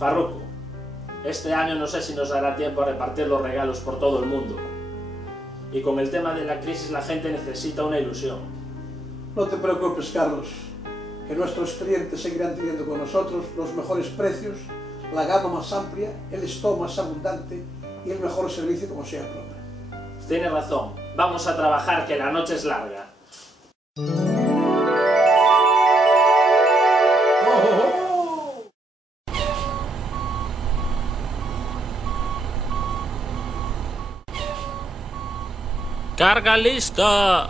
Farruko, este año no sé si nos dará tiempo a repartir los regalos por todo el mundo. Y con el tema de la crisis la gente necesita una ilusión. No te preocupes, Carlos, que nuestros clientes seguirán teniendo con nosotros los mejores precios, la gama más amplia, el stock más abundante y el mejor servicio como siempre. Tienes razón, vamos a trabajar que la noche es larga. ¡Carga lista!